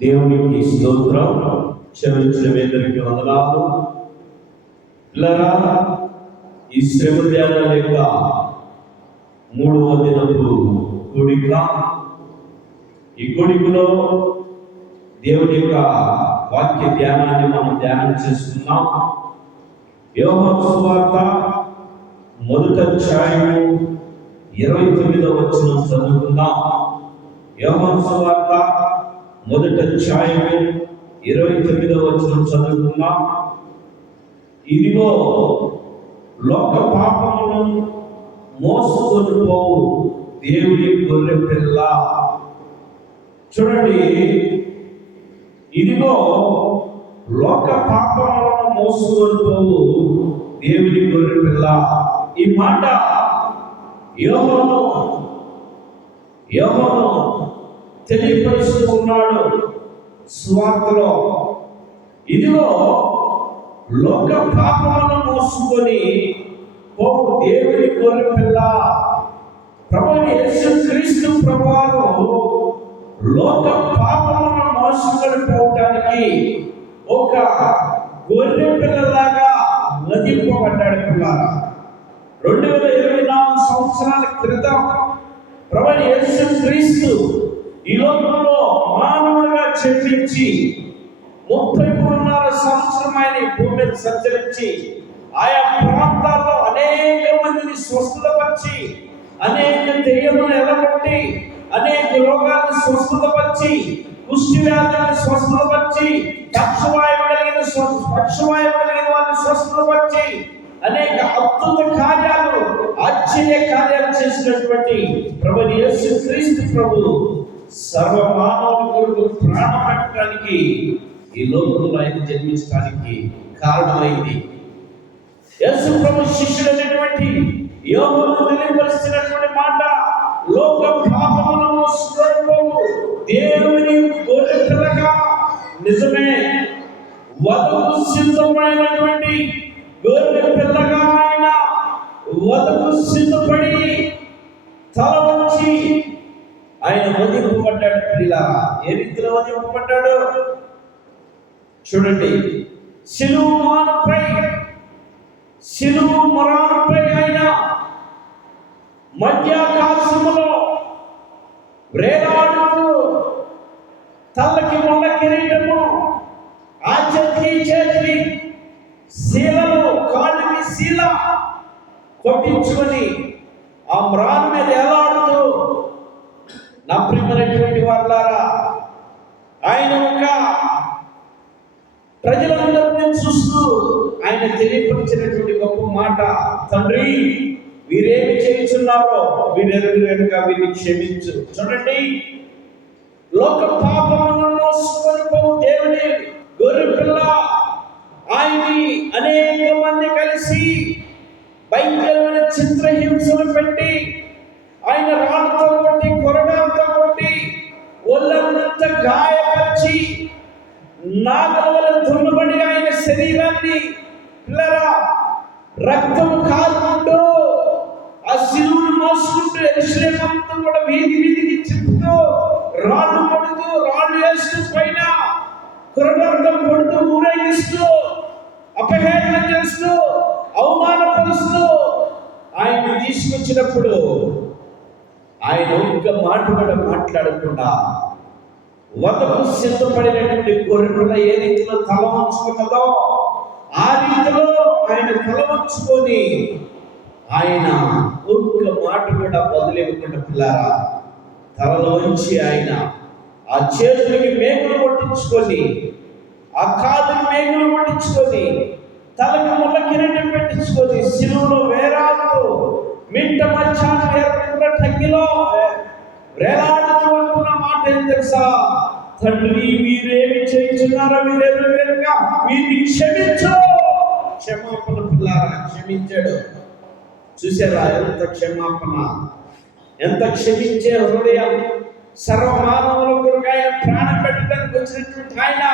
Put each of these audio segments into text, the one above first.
దేవునికి స్తోత్రం. క్షమించిన అందరికీ వందనాలు. పిల్లరా, ఈ శ్రమ ధ్యానం యొక్క 3వ దినపు కూడిక. ఈ కూడికలో దేవుని యొక్క వాక్య ధ్యానాన్ని మనం ధ్యానం చేసుకున్నాం. యోహాను సువార్త 1వ అధ్యాయము 29వ వచనం చదువుకుందాం. యోహాను సువార్త 1వ అధ్యాయము 29వ వచనం చదువుకుందాం. ఇదిగో లోక పాపమును మోసుకొని పోవు దేవుని గొర్రె పిల్ల. చూడండి, ఇదిగో లోక పాపములను మోసుకొని పోవు దేవుని గొర్రె పిల్ల. ఈ మాట యోహాను తెలియపరుస్తూ ఉన్నాడు సువార్తలో. ఇదిగో లోక పాపములను మోసుకొని పోవు దేవుని గొర్రె పిల్ల. ప్రభువైన యేసుక్రీస్తు ప్రభువారు లోక పాపములను మోసుకొని పోవటానికి ఒక గొర్రె పిల్లలాగా వధింపబడ్డాడు. పిల్లరా, 2024 సంవత్సరాల క్రితం ప్రభువైన యేసుక్రీస్తు ఈ లోకంలో మానవుడిగా జన్మించి 33.5 సంవత్సరం ఆయన భూమి మీద సంచరించి ఆయా ప్రాంతాల్లో అనేక మందిని స్వస్థతపరిచి, అనేక దెయ్యములను ఎలగొట్టి, అనేక రోగాలను స్వస్థతపరిచి, కుష్టి వ్యాధులను స్వస్థతపరిచి, పక్షవాయువు కలిగిన వారిని స్వస్థతపరిచి, అనేక అద్భుత కార్యాలు, ఆశ్చర్య కార్యాలు చేసినటువంటి ప్రభువైన యేసుక్రీస్తు ప్రభు సర్వమానవుని కొరకు ప్రాణం పెట్టడానికి ఈ లోకంలో ఆయన జన్మించడానికి కారణమైంది. యేసు ప్రభు శిష్యుడైనటువంటి యోహాను తెలియపరిచినటువంటి మాట, లోక పాపములను మోసుకొని పోవు దేవుని గొర్రె పిల్లగా. నిజమే, వధకు సిద్ధమైనటువంటి గొర్రె పిల్లగా ఆయన వధకు సిద్ధపడి తల వంచి ఆయన వధింపబడ్డాడు. పిల్లలా, ఏ రీతిలో వధింపబడ్డాడు చూడండి. శిలువ మరణంపై ఆయన మధ్యాకాశములో వేలాడుతూ, తలకి మొండ కిరీటము, ఆ చేతికి శీలలు, కాళ్ళకి శీల కొట్టించుకొని ఆ మ్రాన్ మీద ఎలాడుతూ, నా ప్రియమైనటువంటి వాళ్ళారా, ఆయన ఒక ప్రజలందరినీ చూస్తూ ఆయన తెలియపరిచినటువంటి గొప్ప మాట, తండ్రి వీరేమి చేస్తున్నారో వీరెరుగరు గనుక వీరిని క్షమించు. చూడండి, లోక పాపములను మోసుకొని పోవు దేవుని గొర్రె పిల్ల. ఆయన్ని అనేక మంది కలిసి భయంకరమైన చిత్రహింసలు పెట్టి, ఆయన రాళ్ళతో కొట్టి, కొరడాలతో కొట్టి, ఒళ్ళంతా గాయపరిచి, నాగల వల్ల దున్నబడి ఆయన శరీరాన్ని పిల్లరా రక్తం కారుకుంటూ, ఆ శిలువను మోసుకుంటూ యెరూషలేమంతా కూడా వీధికి చెప్తూ, రాళ్ళు కొడుతూ, రాళ్ళు వేస్తూ, పైన కొరడాలతో కొడుతూ, ఊరేగిస్తూ, అపహేళన చేస్తూ, అవమానపరుస్తూ ఆయన్ని తీసుకొచ్చినప్పుడు ఆయన ఒక్క మాట కూడా మాట్లాడకుండా వధకు సిద్ధపడినటువంటి గొర్రెపిల్ల ఏ రీతిలో తల వంచుకున్నదో ఆ రీతిలో ఆయన తల వంచుకొని ఆయన ఒక్క మాట కూడా వదిలేకుండా పిల్లారా తలలో ఉంచి ఆయన ఆ చేతులకి మేకులు కొట్టించుకొని, ఆ కాదుకి మేకులు కొట్టించుకొని, తలకి ముళ్ళ కిరీటం పెట్టించుకొని, శిలువలో వేలాడుతూ, మిట్ట మధ్యాహ్నం ఎర్ర టంగిలో వేలాడుతూ అనుకున్న మాట ఏం తెలుసా? తండ్రి వీరేమి చేయించున్నారో వీరెరుగరు గనుక వీరిని క్షమించు. క్షమాపణ పిల్లారా, క్షమించాడు. చూసారా ఎంత క్షమాపణ, ఎంత క్షమించే హృదయం. సర్వమానవుల కొరకు ఆయన ప్రాణం పెట్టడానికి వచ్చినటువంటి ఆయన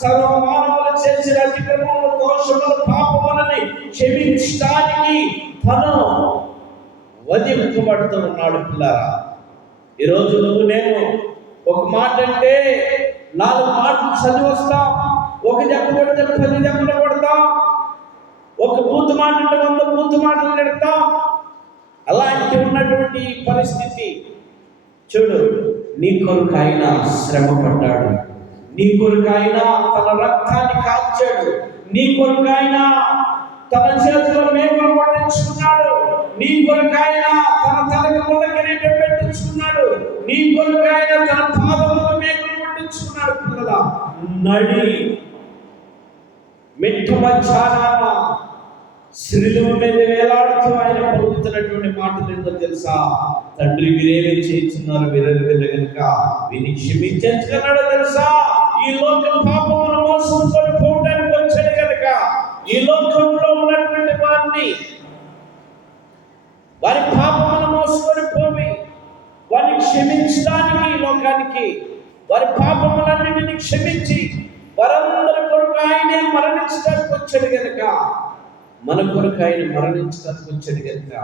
సర్వమానవులు చేసిన అతిక్రమములు, దోషములు, పాపములని క్షమించడానికి తను వధింపబడుతూ ఉన్నాడు. పిల్లారా, ఈరోజు నువ్వు నేను ఒక మాట అంటే 4 మాటలు చదివి వస్తాం, ఒక దెబ్బ కొడితే 10 దెబ్బలు కొడతాం, ఒక బూతు మాటలు 100 బూతు మాటలు నెడతాం. అలాంటి ఉన్నటువంటి పరిస్థితి. చూడు, నీ కొరకు ఆయన శ్రమ పడ్డాడు, నీ కొరకు ఆయన తన రక్తాన్ని కాల్చాడు, నీ కొరకు ఆయన తన చేతిలో మేకులు పట్టించుకున్నాడు, నీ కొరకు ఆయన తన తలకు ముళ్ళ కిరీటం పెట్టించుకున్నాడు, నీ కొరకు ఆయన తన పాదములకు మేకులు పట్టించుకున్నాడు. పిల్లల నడి మిట్ట మధ్యాహ్నాన శిలువ మీద వేలాడుతూ ఆయన పలుకుతున్నటువంటి మాటలు ఏంటో తెలుసా? తండ్రి, వీరేమి చేస్తున్నారు, వీరెరుగురు కనుక వీరిని క్షమించన్నాడో తెలుసా? ఈ లోకం పాపమును మోసుకొని పోవడానికి వచ్చాడు కనుక ఈ లోకంలో ఉన్నటువంటి వారి పాపమును మోసుకొని పోయి వారిని క్షమించడానికి, ఈ లోకానికి వారి పాపములన్నింటినీ క్షమించి వారందరి కొరకు ఆయనే మరణించడానికి వచ్చాడు కనుక, మన కొరకు ఆయన మరణించడానికి వచ్చాడు కనుక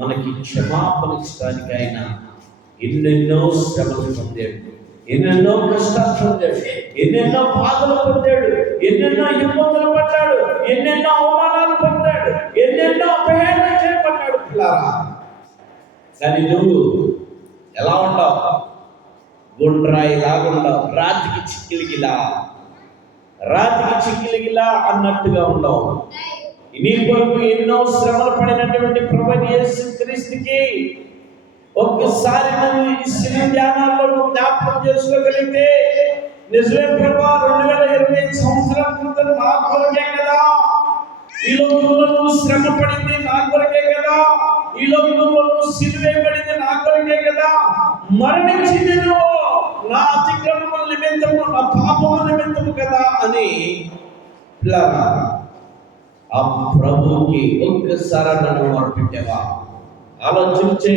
మనకి క్షమాపణ ఇచ్చడానికి ఆయన ఎన్నెన్నో శ్రమలు పొందాడు, ఎన్నెన్నో కష్టాలు పొందాడు, ఎన్నెన్నో బాధలు పొందాడు, ఎన్నెన్నో ఇబ్బందులు పడ్డాడు, ఎన్నెన్నో అవమానాలు పొందాడు, ఎన్నెన్నో అపహేళన చేయబడ్డాడు. పిల్లారా, కానీ నువ్వు ఎలా ఉంటావు? గుండ్రాయి లాగా ఉండవు, రాతికి చిక్కిలిగిలా అన్నట్టుగా ఉండవు. నీ కొరకు ఎన్నో శ్రమలు పడినటువంటి ప్రభువైన యేసుక్రీస్తుకి ఒక్కసారి నువ్వు ఈ శిలువ ధ్యానాల్లో జ్ఞాపకం చేసుకోగలిగితే, నిజమే ప్రభువా, 2025 సంవత్సరాల క్రితం నా కొరకే కదా ఈ లోకంలో నువ్వు శ్రమ పడింది, నా కొరకే కదా ఈ లోకంలో నువ్వు సిలువేయబడింది, నా కొరకే కదా మరణించింది, నువ్వు నా అతిక్రమముల నిమిత్తము, నా పాపముల నిమిత్తము కదా అని పిల్లరా ఆ ప్రభువుకి ఒక్కసారి నన్ను మొరపెట్టావా? ఆలోచించే